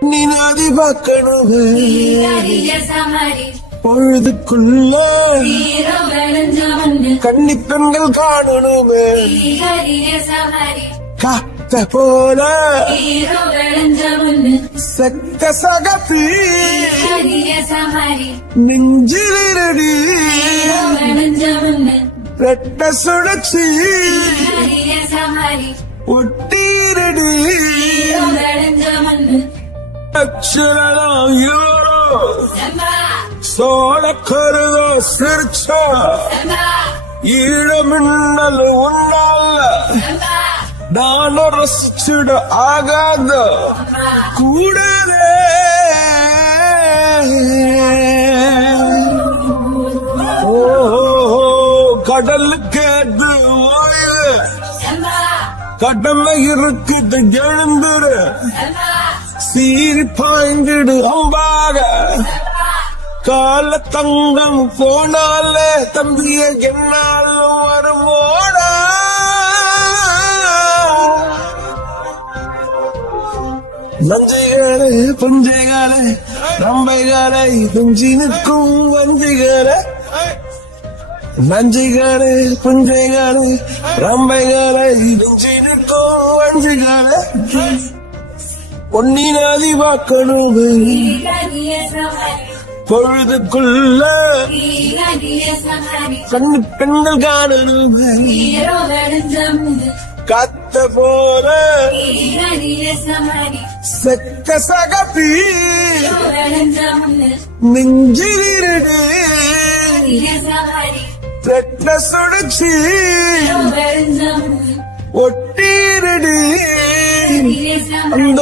நீ நாதி பார்க்கணும் பொழுதுக்குள்ள கன்னி பெண்கள் காணணுமே காத்த போல செக்க சகப்பி நெஞ்சிலிரடி ரெட்ட சுழற்சி ஒட்டீரடி அச்சலாம் யூரோ சோழ கருத சிரிச்சா ஈழமின்னல் உன்னால நான் ரசிச்சுட ஆகாத கூடவே கடலுக்கு அது ஓய்வு கடமை இருக்குது எழுந்துரு சீறி பாய்ந்திடு அம்பாக கால தங்கம் போனால தம்பிய என்னாலும் வருவோடா நஞ்சைகளே புஞ்சைகளே நம்பைகளை துஞ்சி நிற்கும் வஞ்சிகளே நஞ்சிகளே புஞ்சைகளே ரம்பைகளை துஞ்சி நிற்கும் வஞ்சிகளே பொன்னினாதி வாக்கணும் பொழுதுக்குள்ள கண்ணு பெண்கள் காணணும் காத்த போல செக்க சகப்பி நெஞ்சிலிரடு ரெட்ட சுழற்சி ஒட்டீரடி அந்த